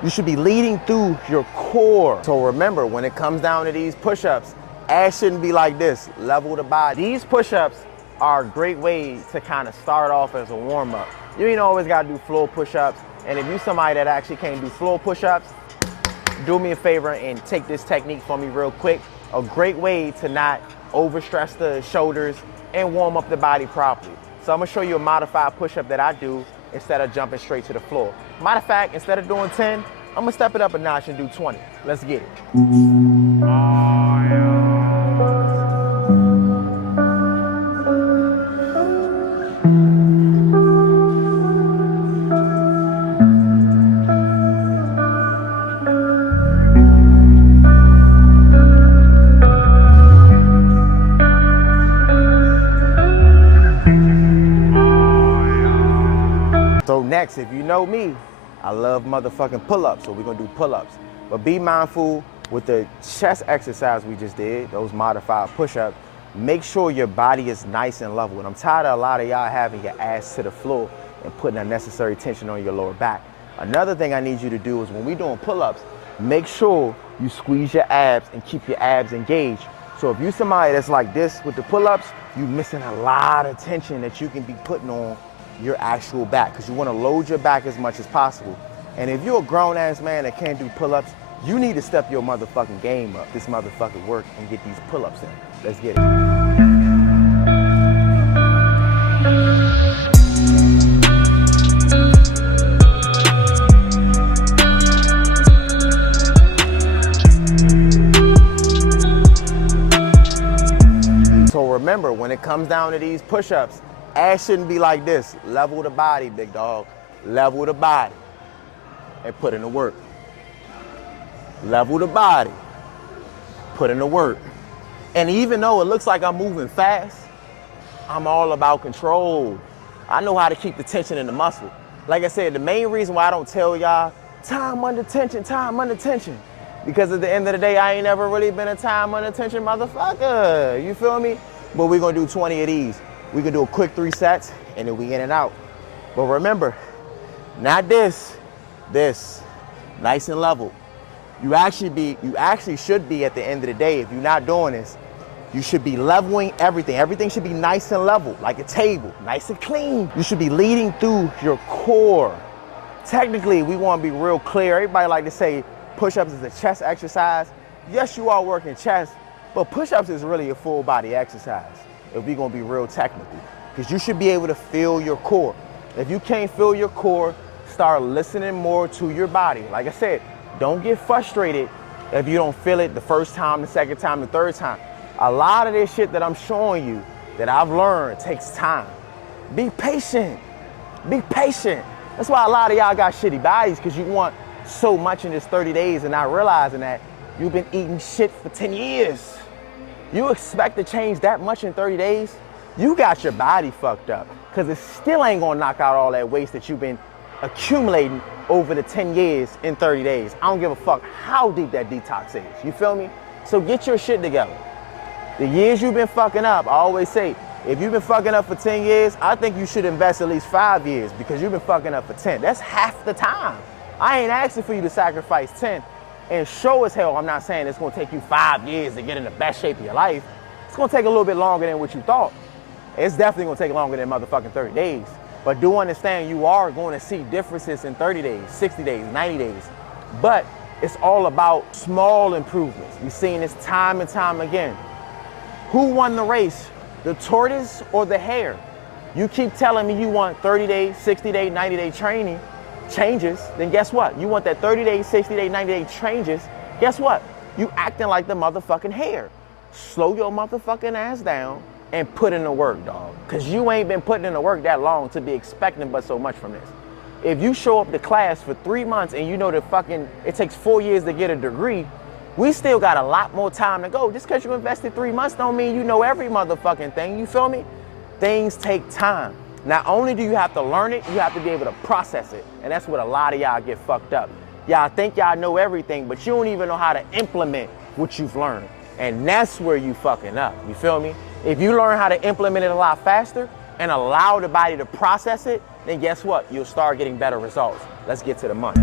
You should be leading through your core. So remember, when it comes down to these push-ups, ass shouldn't be like this, level the body. These push-ups are a great way to kind of start off as a warm-up. You ain't always gotta do floor push-ups. And if you're somebody that actually can't do floor push-ups, do me a favor and take this technique for me real quick. A great way to not overstress the shoulders and warm up the body properly. So I'm gonna show you a modified push-up that I do instead of jumping straight to the floor. Matter of fact, instead of doing 10, I'm gonna step it up a notch and do 20. Let's get it. So next, if you know me, I love motherfucking pull-ups, so we're gonna do pull-ups. But be mindful with the chest exercise we just did, those modified push-ups, make sure your body is nice and level. And I'm tired of a lot of y'all having your ass to the floor and putting unnecessary tension on your lower back. Another thing I need you to do is when we're doing pull-ups, make sure you squeeze your abs and keep your abs engaged. So if you're somebody that's like this with the pull-ups, you're missing a lot of tension that you can be putting on your actual back, because you want to load your back as much as possible. And if you're a grown-ass man that can't do pull-ups, you need to step your motherfucking game up, this motherfucking work, and get these pull-ups in. Let's get it. So remember, when it comes down to these push-ups, ass shouldn't be like this. Level the body, big dog. Level the body and put in the work. Level the body, put in the work. And even though it looks like I'm moving fast, I'm all about control. I know how to keep the tension in the muscle. Like I said, the main reason why I don't tell y'all time under tension, because at the end of the day, I ain't never really been a time under tension motherfucker. You feel me? But we're gonna do 20 of these. We can do a quick 3 sets and then we in and out. But remember, not this, nice and level. You actually should be at the end of the day, if you're not doing this, you should be leveling everything. Everything should be nice and level, like a table, nice and clean. You should be leading through your core. Technically, we wanna be real clear. Everybody like to say push-ups is a chest exercise. Yes, you are working chest, but push-ups is really a full body exercise, if we're gonna be real technical, because you should be able to feel your core. If you can't feel your core, start listening more to your body. Like I said, don't get frustrated if you don't feel it the first time, the second time, the third time. A lot of this shit that I'm showing you, that I've learned, takes time. Be patient, be patient. That's why a lot of y'all got shitty bodies, because you want so much in this 30 days and not realizing that you've been eating shit for 10 years. You expect to change that much in 30 days? You got your body fucked up, because it still ain't gonna knock out all that waste that you've been accumulating over the 10 years in 30 days. I don't give a fuck how deep that detox is, you feel me? So get your shit together. The years you've been fucking up, I always say, if you've been fucking up for 10 years, I think you should invest at least 5 years, because you've been fucking up for 10. That's half the time. I ain't asking for you to sacrifice 10. And sure as hell, I'm not saying it's gonna take you 5 years to get in the best shape of your life. It's gonna take a little bit longer than what you thought. It's definitely gonna take longer than motherfucking 30 days. But do understand you are going to see differences in 30 days, 60 days, 90 days. But it's all about small improvements. We've seen this time and time again. Who won the race, the tortoise or the hare? You keep telling me you want 30-day, 60-day, 90-day training changes, then guess what? You want that 30-day, 60-day, 90-day changes, guess what? You acting like the motherfucking hare. Slow your motherfucking ass down and put in the work, dog. Because you ain't been putting in the work that long to be expecting but so much from this. If you show up to class for 3 months and you know it takes 4 years to get a degree, we still got a lot more time to go. Just because you invested 3 months don't mean you know every motherfucking thing, you feel me? Things take time. Not only do you have to learn it, you have to be able to process it. And that's what a lot of y'all get fucked up. Y'all think y'all know everything, but you don't even know how to implement what you've learned. And that's where you fucking up, you feel me? If you learn how to implement it a lot faster and allow the body to process it, then guess what? You'll start getting better results. Let's get to the money.